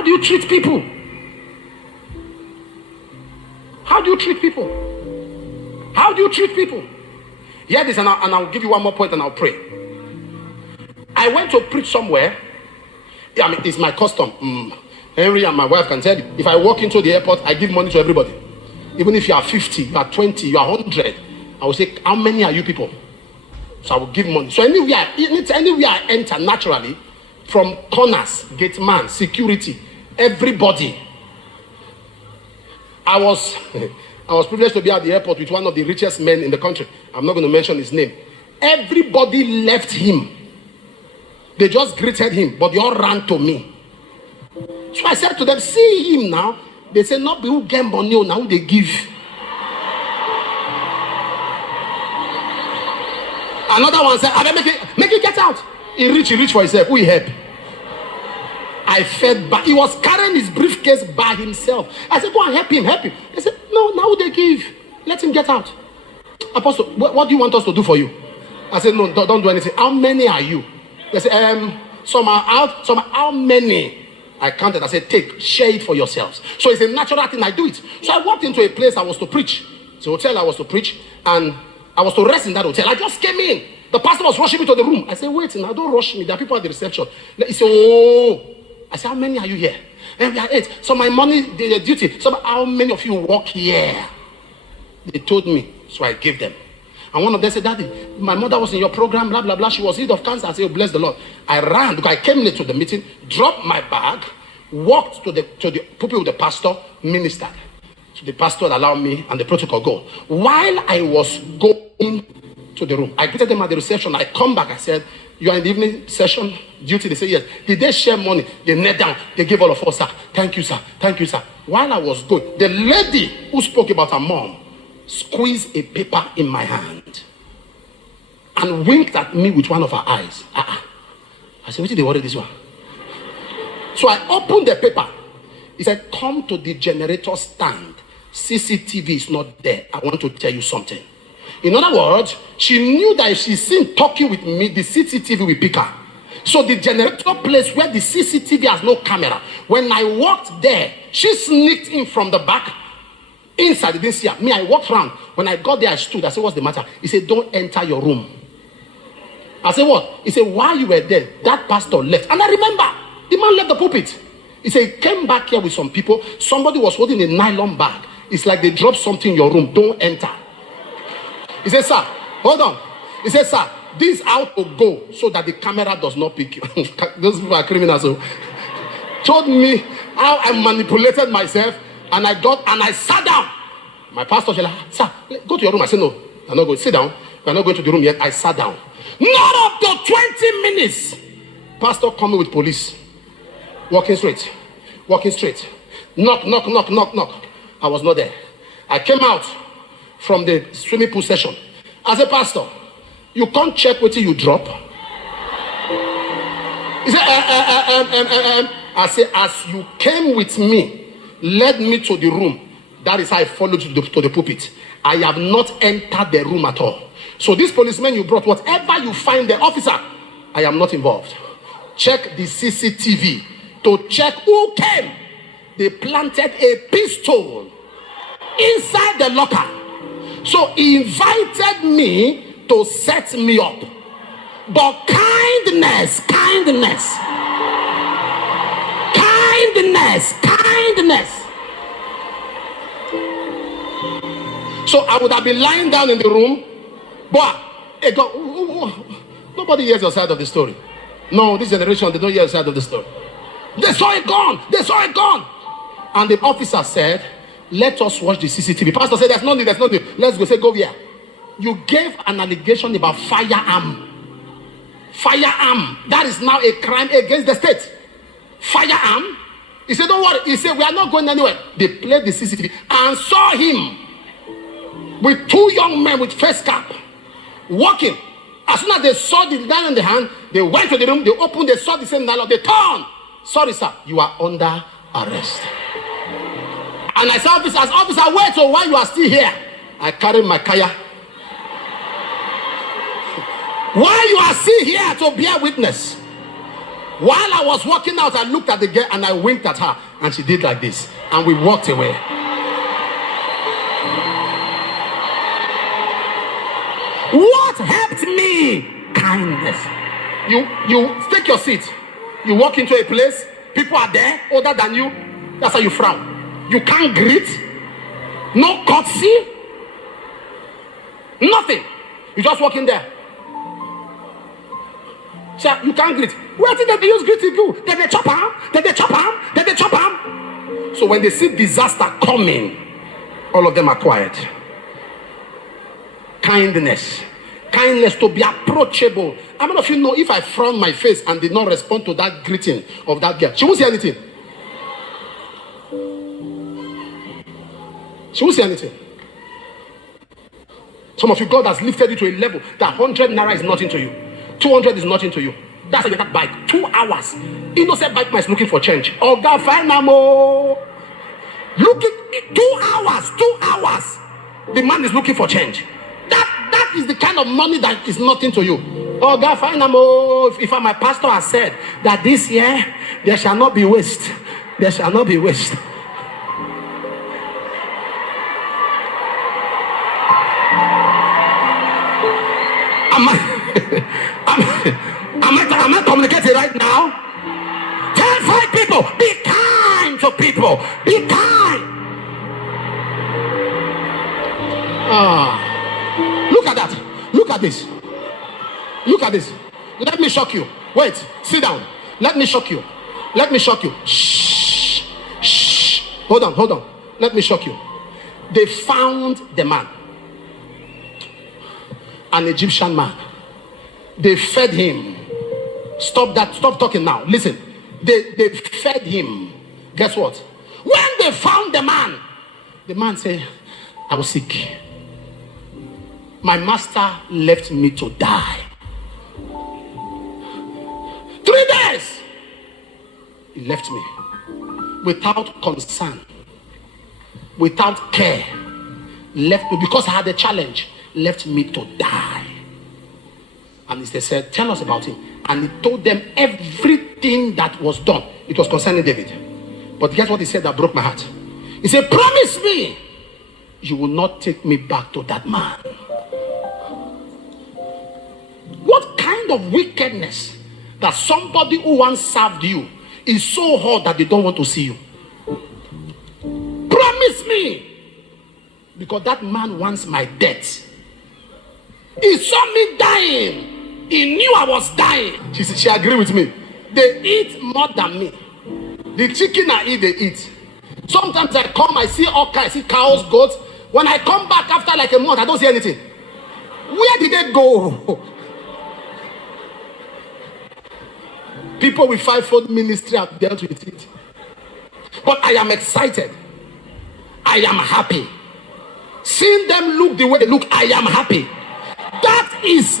How do you treat people? How do you treat people? How do you treat people? Hear this, and I'll give you one more point and I'll pray. I went to preach somewhere. I mean, it's my custom. Henry and my wife can tell you. If I walk into the airport, I give money to everybody. Even if you are 50, you are 20, you are 100, I will say, how many are you people? So I will give money. So anywhere I enter naturally, from corners, gate man, security, everybody. I was privileged to be at the airport with one of the richest men in the country. I'm not going to mention his name. Everybody left him. They just greeted him, but they all ran to me. So I said to them, see him now. They said, not who get money, now they give. Another one said, make it get out. He reached for himself. Who he help? I fed back. He was carrying his briefcase by himself. I said, go and help him. They said, no, now they give. Let him get out. Apostle, what do you want us to do for you? I said, no, don't do anything. How many are you? They said, some are out, some are how many? I counted. I said, share it for yourselves. So it's a natural thing. I do it. So I walked into a place I was to preach. It's a hotel I was to preach. And I was to rest in that hotel. I just came in. The pastor was rushing me to the room. I said, wait, now don't rush me. There are people at the reception. He said, oh. I said, how many are you here? And we are 8. So my money, the duty. So how many of you work here? They told me. So I gave them. And one of them said, Daddy, my mother was in your program, blah, blah, blah. She was healed of cancer. I said, oh, bless the Lord. I ran because I came late to the meeting, dropped my bag, walked to the pulpit with the pastor, ministered. So the pastor allowed me and the protocol go. While I was going to the room, I greeted them at the reception. I come back. I said, you are in the evening session duty? They said, yes. Did they share money? They knelt down. They gave all of us, sir. Thank you, sir. Thank you, sir. While I was going, the lady who spoke about her mom squeezed a paper in my hand and winked at me with one of her eyes. I said, what did they worry this one? So I opened the paper. He said, come to the generator stand. CCTV is not there. I want to tell you something. In other words, she knew that if she's seen talking with me, the CCTV will pick her. So the generator place where the CCTV has no camera. When I walked there, she sneaked in from the back. Inside, they didn't see her. Me, I walked around. When I got there, I stood. I said, what's the matter? He said, don't enter your room. I said, what? He said, while you were there, that pastor left. And I remember, the man left the pulpit. He said, he came back here with some people. Somebody was holding a nylon bag. It's like they dropped something in your room. Don't enter. He said, sir, hold on. He said, sir, this out to go so that the camera does not pick you. Those people are criminals. So told me how I manipulated myself, and I sat down. My pastor said, sir, go to your room. I said, no, I'm not going. Sit down. We're not going to the room yet. I sat down. Not up to 20 minutes. Pastor coming with police. Walking straight. Knock. I was not there. I came out from the swimming pool session. As a pastor, you can't check what you drop. He said, I said, as you came with me, led me to the room. That is how I followed you to the pulpit. I have not entered the room at all. So this policeman you brought, whatever you find the officer, I am not involved. Check the CCTV to check who came. They planted a pistol inside the locker. So he invited me to set me up. But kindness. So I would have been lying down in the room, but nobody hears your side of the story. No, this generation, they don't hear your side of the story. They saw it gone. And the officer said, let us watch the CCTV. Pastor said, there's no need. Let's go. Say, go here. You gave an allegation about firearm. That is now a crime against the state. Firearm. He said, don't worry. He said, we are not going anywhere. They played the CCTV and saw him with 2 young men with face cap walking. As soon as they saw the nylon in the hand, they went to the room, they opened, they saw the same nylon, they turned. Sorry, sir, you are under arrest. And I said, officer, wait, so while you are still here, I carried my kaya. While you are still here to bear witness, While I was walking out, I looked at the girl and I winked at her, and she did like this, and we walked away. What helped me? Kindness. You take your seat. You walk into a place, people are there older than you. That's how you frown. You can't greet. No courtesy. Nothing. You just walk in there. So you can't greet. Where did they use greeting do? Did they chop arm? Did they chop arm? Did they chop arm? So when they see disaster coming, all of them are quiet. Kindness. Kindness, to be approachable. How many of you know if I frown my face and did not respond to that greeting of that girl, she won't say anything? She won't say anything. Some of you, God has lifted you to a level that 100 naira is nothing to you. 200 is nothing to you. That's why that bike. 2 hours. Innocent bike man is looking for change. Oh, God, find more. Looking 2 hours. 2 hours. The man is looking for change. That is the kind of money that is nothing to you. Oh, God, find more. If my pastor has said that this year there shall not be waste. There shall not be waste. Am I communicating right now? Tell 5 people, be kind to people. Be kind. Look at that. Look at this. Look at this. Let me shock you. Wait, sit down. Let me shock you. Let me shock you. Shh. Shh. Hold on. Let me shock you. They found the man. An Egyptian man. They fed him. Stop that. Stop talking now. Listen. They fed him. Guess what? When they found the man said, I was sick. My master left me to die. 3 days. He left me. Without concern. Without care. Left me because I had a challenge. Left me to die. And they said, tell us about him. And he told them everything that was done. It was concerning David. But guess what he said that broke my heart? He said, promise me you will not take me back to that man. What kind of wickedness that somebody who once served you is so hot that they don't want to see you? Promise me. Because that man wants my death. He saw me dying. He knew I was dying. She agreed with me. They eat more than me. The chicken I eat, they eat. Sometimes I come, I see all kinds, I see cows, goats. When I come back after like a month, I don't see anything. Where did they go? People with 5-fold ministry have dealt with it. But I am excited. I am happy. Seeing them look the way they look, I am happy. That is